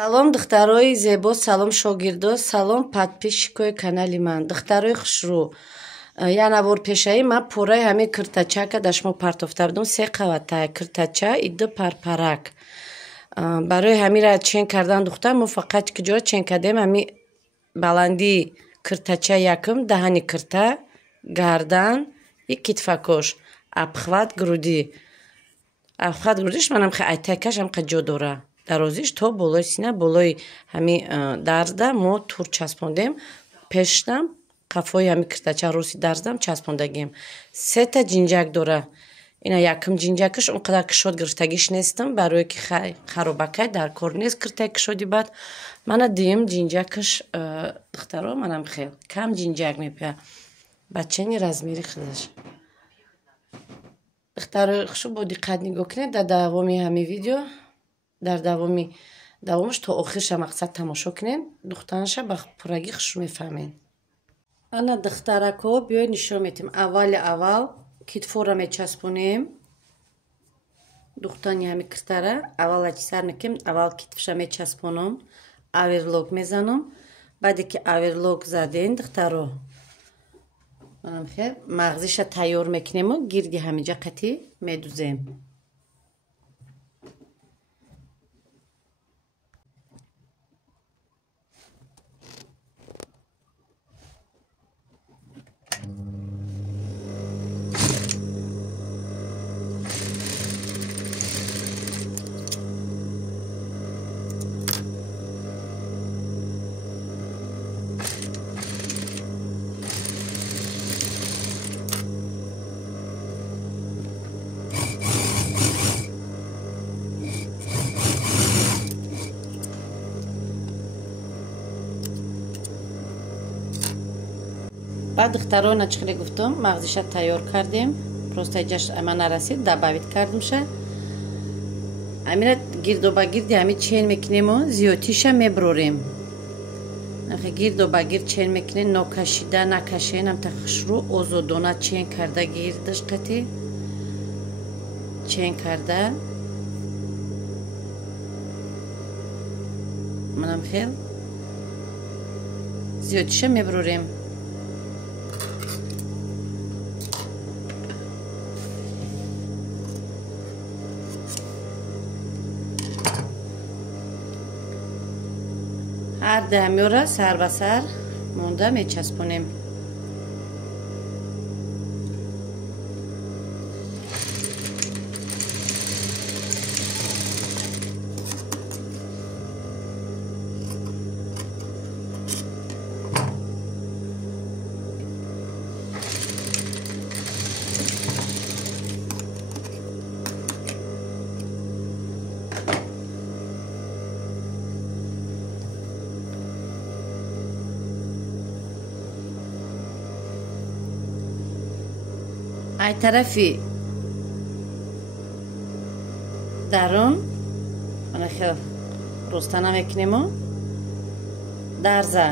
Салом духтарои зебо, салом шогирдо, салом подписчикои канали ман. Духтарои хушрӯ. Яна бор пешаи ман пораи ҳами киртачака да шумо партофта будам. 3 қаватаи киртача иду парпарак. Барои ҳамира чен кардан духтар мо фақат киҷора чен кардем ҳами баландии киртача якм, даҳани кирта, гардан и китфакош, абхват груди. Абхват грудиш манам хе айтакаш ҳамқа ҷо дора. Дарозиш то болои сина, болои ҳами дарзда мо тур часпондем. Пешдам қафои ҳами киртача рӯси дарздам часпондагем. 3 та ҷинҷак дора. Ина якм ҷинҷакаш он қадар кишод гирифтагиш нестам, барое ки харобакай дар кор нест киртаи кишоди бад. Мана дуюм ҷинҷакаш духтаро манам хел кам ҷинҷак мепия. Бачани размери худаш. Духтарои хушрӯ бо диққат нигоҳ кунед дар давоми ҳами видео. Дар давомаш то охирша мақсад тамошо кунед. Духтараша ба пуррагӣ хушрӯ мефаҳмед. Ана духтарако биёед нишон медиҳем. Аввал китфора мечаспонем. Духтани ҳами киртара аввал ачи сар мекунем. Аввал китфша мечаспонам. Аверлок мезанам. Баъде ки аверлок задем духтаро манам хел мағзиша тайёр мекунему гирди ҳамиҷа қатӣ медузем. баъд духтарои начхеле гуфтам мағзиша тайёр кардем. Просто иҷаш ама нарасид дабавит кардимша. Амира гирдоба гирди ҳами чен мекунему зиёдтиша меброрем. Нахе гирдоба гирд чен мекунем нокашида накашен ҳамта хушрӯ озодона чен карда гирдаш қатӣ чен карда манам хел зиёдтиша меброрем. ҳар даҳмёра сар ба сар монда мечаспонем. ай тарафи дарун мана хел ростана мекунему дарза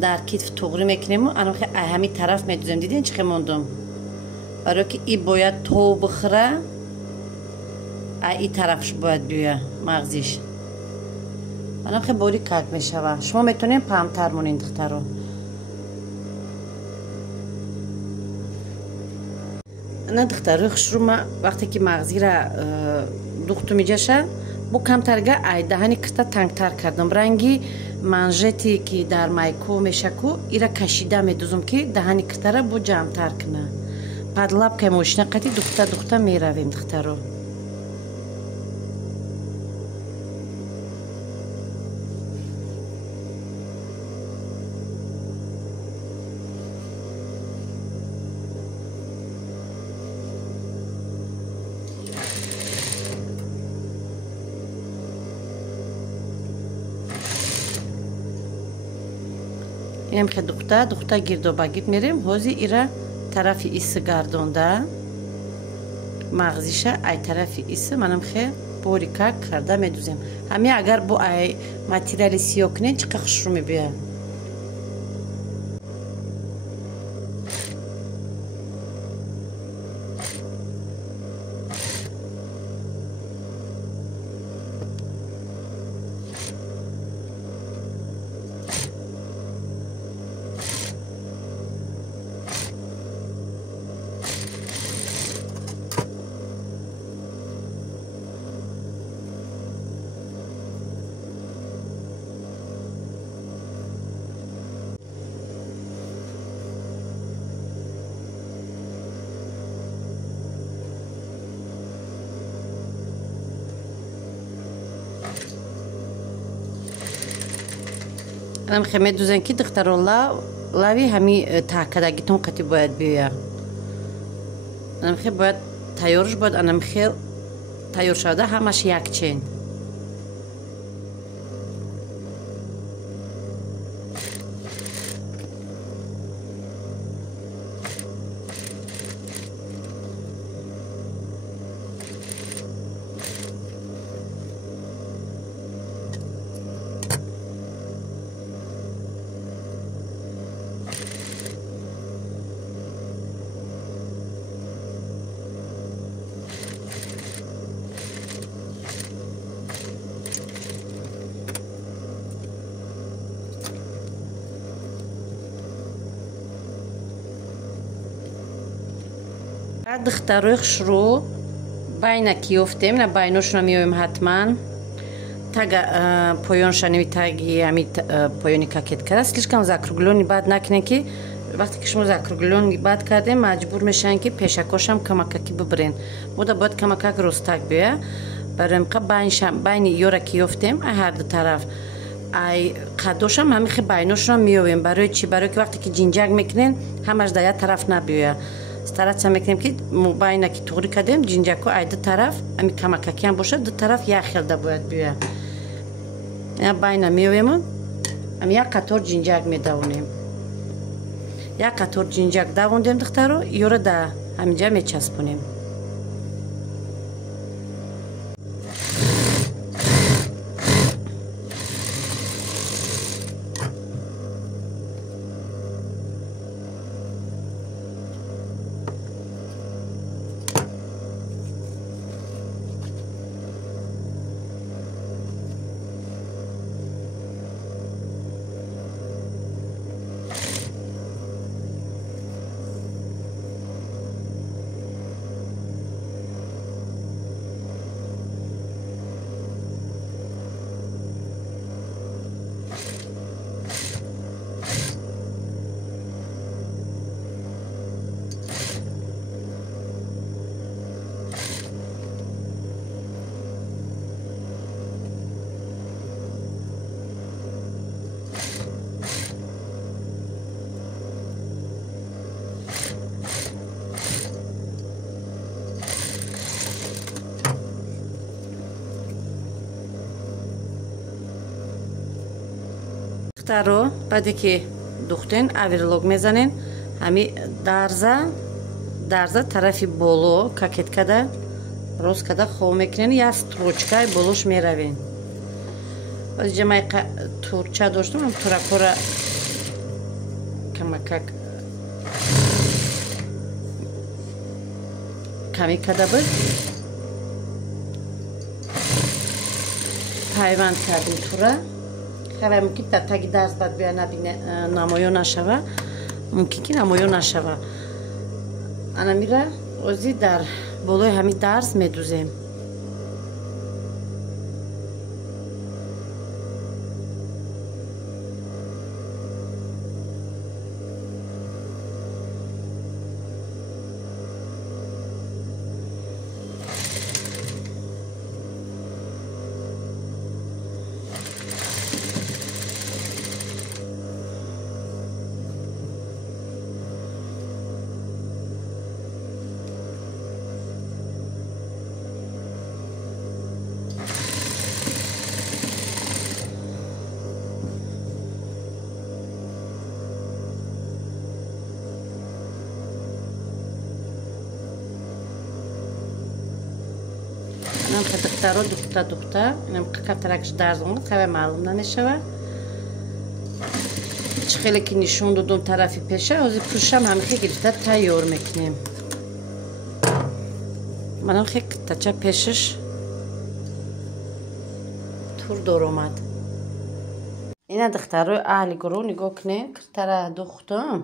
дар китф туғри мекунему ана хел ай ҳами тараф медузем. Дидин чӣ хел мондум? Барои ки и бояд то бихӯра ай и тарафш бояд биёя мағзиш. Мана хел борик как мешава. Шумо метавонед паҳмтар монед духтаро. На духтарои хушрӯ ма вақте ки мағзира духту миҷаша бо камтарга ай даҳани кирта тангтар кардам. Ранги манжети ки дар майку мешаку ира кашида медузам ки даҳани киртара бо ҷамътар куна. Баъд лабкаи мошина қатӣ духта меравем духтаро. инам хе духта гирдоба гирд мерем. ҳозир ира тарафи иси гардонда мағзиша ай тарафи иси манам хе борикак карда медузем. ҳами агар бо ай материали сиёҳ кунед чӣ қадar хушрӯ мебиёяд. ам хе медузем ки духтаро лави ҳами таҳкадагитон қати бояд биёя. Ам хе бояд тайёрш бояд, анам хе тайёр шавада ҳамаш якчен. Духтарои хушрӯ байна ки ёфтем, на байношуна меоем ҳатман. Тага поёншаними таги ами поёни кокеткара слишком закруглёни бад накунем, ки вақте ки шумо закруглёни бад кардем маҷбур мешавем ки пешакошам камакаки бибирен. Мода бояд камакак ростак биёя. Барои қа байни ёра ки ёфтем ай ҳарду тараф ай қаддошам ҳамихи байношуна меовем. Барои чӣ? Барои ки вақте ки ҷинҷак мекунем ҳамаш дар як тараф набиёя. Старатся мекунем ки байна ки туғри кардем ҷинҷако ай ду тараф ами камакаки ҳам бошад ду тараф як хелда бояд биёя. Я байна меовему ами як қатор ҷинҷак медавонем. Як қатор ҷинҷак давондем духтаро ёра да ҳаминҷа мечаспонем. Духтаро баъде ки духтен аверлог мезанен ҳами дарза тарафи боло кокеткада рост када хов мекунен як строчкаи болош меравен. Баъди май турча доштам ам туракора камакак ками када буд пайванд кардем тура. Хавай мумкин дар таги дарз бад биёя намоён нашава, мумкин ки намоён нашава. Анамира ози дар болои ҳами дарз медузем. Нам духтаро духта инам катаракш дарз омад хавай маълум намешава. Чӣ хеле ки нишон додум тарафи пеша ҳозир пӯшам ҳамихе гирифта тайёр мекунем. манам хе тача пешаш тур доромад. ина духтарои аҳли гурӯҳ нигоҳ кунед киртара духтам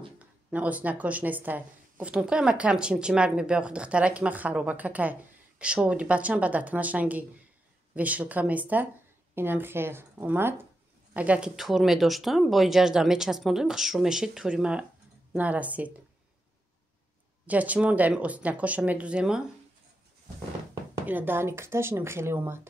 на оснакош нестай. гуфтум ку ама кам чимчимак мебиём духтараки ма харобакакай кишовуди бачам ба датанашанги вешилка места. инам хел омад. агар ки тур медоштам бо иҷажда мечаспондем хушрӯ мешид тури ма нарасид. ҷа чӣ монда ами оснакоша медузема. ина даъни кирташ инам хеле омад.